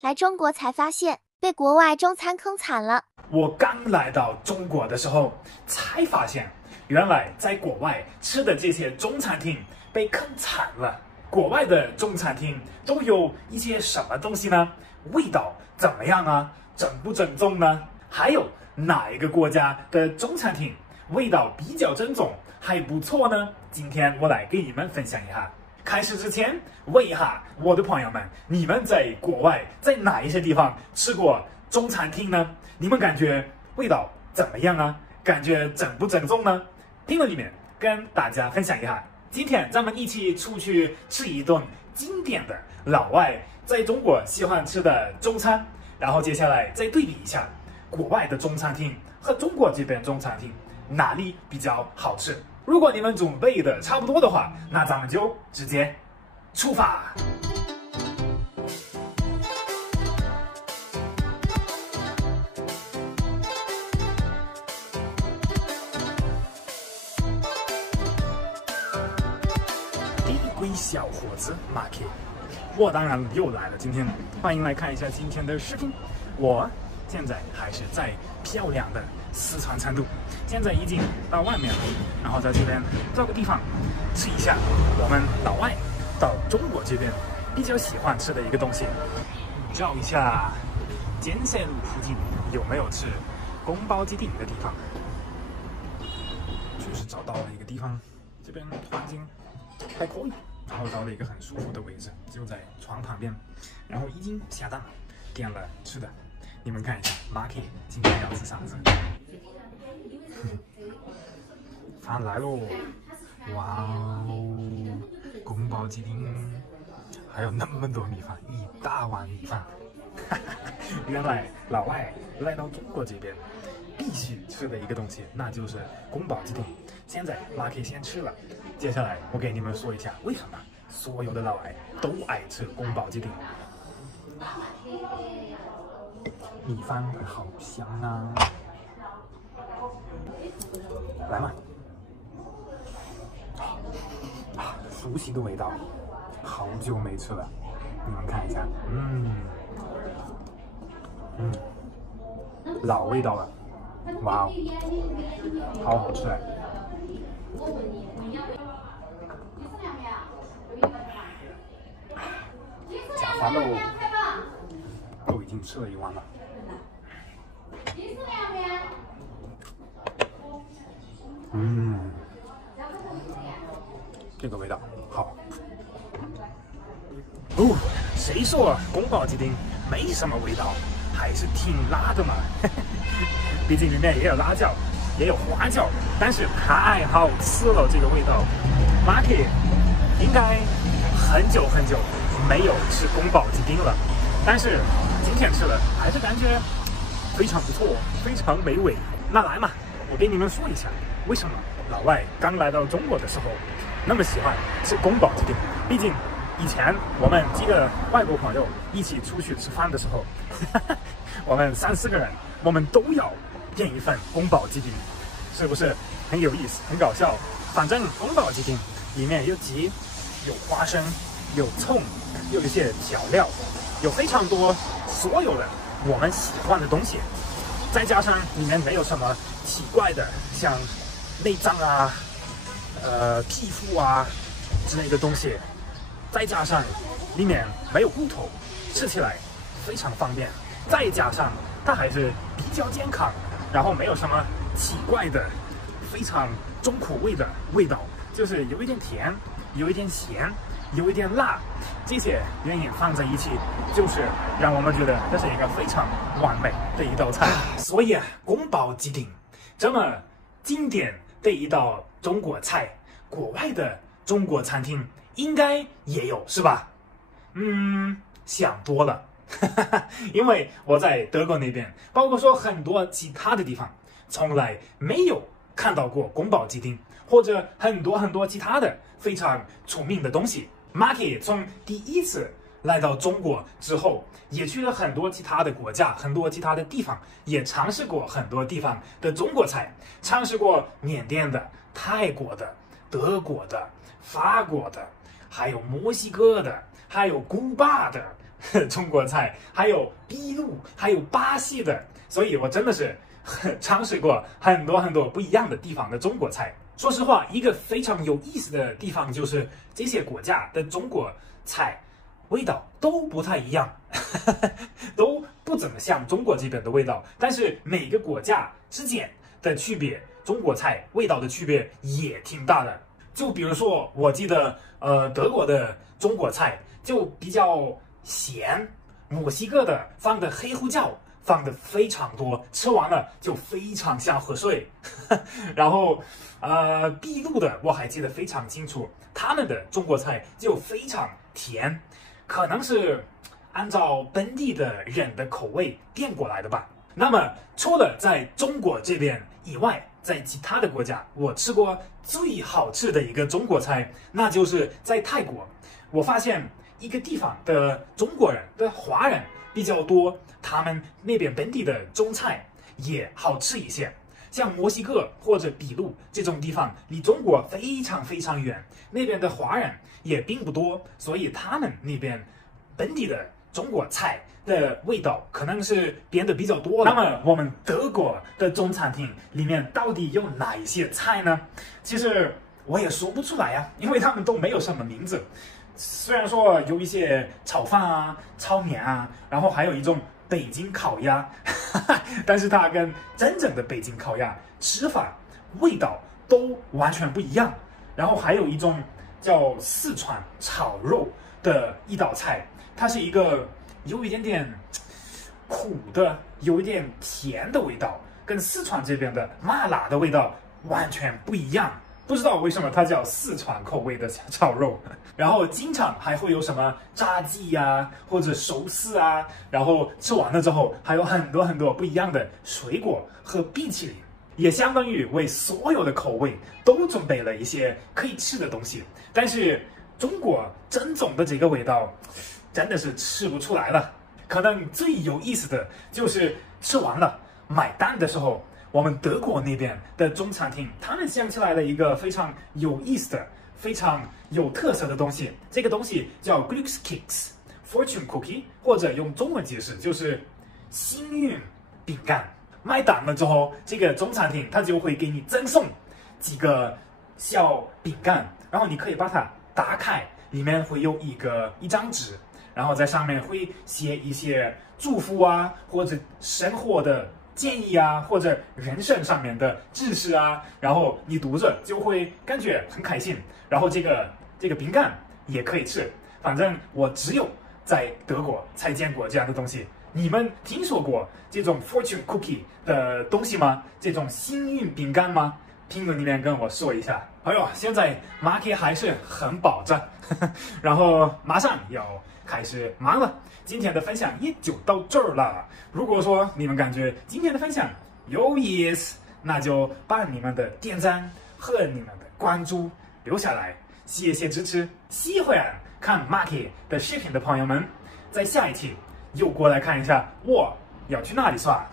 来中国才发现被国外中餐坑惨了。我刚来到中国的时候，才发现原来在国外吃的这些中餐厅被坑惨了。国外的中餐厅都有一些什么东西呢？味道怎么样啊？正不正宗呢？还有哪一个国家的中餐厅味道比较正宗，还不错呢？今天我来给你们分享一下。开始之前，问一下我的朋友们，你们在国外在哪一些地方吃过中餐厅呢？你们感觉味道怎么样啊？感觉正不正宗呢？评论里面跟大家分享一下。今天咱们一起出去吃一顿经典的老外在中国喜欢吃的中餐，然后接下来再对比一下国外的中餐厅和中国这边中餐厅哪里比较好吃。如果你们准备的差不多的话，那咱们就直接出发。第一位小伙子 Marky， 我当然又来了。今天欢迎来看一下今天的视频。我现在还是在漂亮的四川成都，现在已经到外面了，然后在这边找个地方吃一下我们老外到中国这边比较喜欢吃的一个东西。找一下建设路附近有没有吃宫保鸡丁的地方。就是找到了一个地方，这边环境还可以，然后找了一个很舒服的位置，就在床旁边，然后已经下单了，点了吃的。你们看一下 ，Marky 今天要吃啥子？饭来喽！哇哦，宫保鸡丁，还有那么多米饭，一大碗米饭。原来老外来到中国这边必须吃的一个东西，那就是宫保鸡丁。现在 Marky 先吃了，接下来我给你们说一下为什么所有的老外都爱吃宫保鸡丁。米饭好香啊！来嘛，熟悉的味道，好久没吃了，你们看一下，老味道了，哇哦，好好吃哎！加饭喽，都已经吃了一碗了。这个味道好。哦，谁说宫保鸡丁没什么味道？还是挺辣的嘛。毕竟里面也有辣椒，也有花椒，但是太好吃了，这个味道。Marky 应该很久没有吃宫保鸡丁了，但是今天吃了还是感觉非常不错，非常美味。那来嘛，我给你们说一下，为什么老外刚来到中国的时候那么喜欢吃宫保鸡丁。毕竟以前我们几个外国朋友一起出去吃饭的时候，我们3、4个人，我们都要点一份宫保鸡丁，是不是很有意思，很搞笑？反正宫保鸡丁里面有鸡，有花生，有葱，有一些调料，有非常多所有的我们喜欢的东西，再加上里面没有什么奇怪的，像内脏啊、屁股啊之类的东西，再加上里面没有骨头，吃起来非常方便，再加上它还是比较健康，然后没有什么奇怪的、非常重口味的味道，就是有一点甜，有一点咸，有一点辣，这些原因放在一起，就是让我们觉得这是一个非常完美的一道菜。所以宫保鸡丁这么经典的一道中国菜，国外的中国餐厅应该也有，是吧？想多了。因为我在德国那边，包括说很多其他的地方，从来没有看到过宫保鸡丁，或者很多其他的非常出名的东西。Marky 从第一次来到中国之后，也去了很多其他的国家，很多其他的地方，也尝试过很多地方的中国菜，尝试过缅甸的、泰国的、德国的、法国的，还有墨西哥的，还有古巴的，中国菜，还有秘鲁，还有巴西的，所以我真的是尝试过很多不一样的地方的中国菜。说实话，一个非常有意思的地方就是这些国家的中国菜味道都不太一样，都不怎么像中国这边的味道。但是每个国家之间的区别，中国菜味道的区别也挺大的。就比如说，我记得德国的中国菜就比较咸，墨西哥的放的黑胡椒放的非常多，吃完了就非常想喝水。然后秘鲁的我还记得非常清楚，他们的中国菜就非常甜，可能是按照本地的人的口味变过来的吧。那么除了在中国这边以外，在其他的国家，我吃过最好吃的一个中国菜，那就是在泰国。我发现一个地方的中国人的华人比较多，他们那边本地的中菜也好吃一些。像墨西哥或者秘鲁这种地方离中国非常远，那边的华人也并不多，所以他们那边本地的中国菜的味道可能是变得比较多了。那么我们德国的中餐厅里面到底有哪一些菜呢？其实我也说不出来啊，因为他们都没有什么名字。虽然说有一些炒饭啊、炒面啊，然后还有一种北京烤鸭，但是它跟真正的北京烤鸭吃法、味道都完全不一样。然后还有一种叫四川炒肉的一道菜，它是一个有一点点苦的、有一点甜的味道，跟四川这边的麻辣的味道完全不一样。不知道为什么它叫四川口味的炒肉，然后经常还会有什么炸鸡呀，或者寿司啊，然后吃完了之后还有很多不一样的水果和冰淇淋，也相当于为所有的口味都准备了一些可以吃的东西。但是中国正宗的这个味道真的是吃不出来了。可能最有意思的就是吃完了买单的时候，我们德国那边的中餐厅，他们想起来了一个非常有意思的、非常有特色的东西。这个东西叫 Glückskeks Fortune Cookie， 或者用中文解释就是幸运饼干。买单了之后，这个中餐厅它就会给你赠送几个小饼干，然后你可以把它打开，里面会有一张纸，然后在上面会写一些祝福啊，或者生活的建议啊，或者人生上面的知识啊，然后你读着就会感觉很开心。然后这个饼干也可以吃，反正我只有在德国才见过这样的东西。你们听说过这种 fortune cookie 的东西吗？这种幸运饼干吗？评论里面跟我说一下。哎呦，现在马克还是很饱着，然后马上要开始忙了。今天的分享也就到这儿了。如果说你们感觉今天的分享有意思，那就把你们的点赞和你们的关注留下来，谢谢支持。喜欢看马克的视频的朋友们，在下一期又过来看一下我要去哪里耍。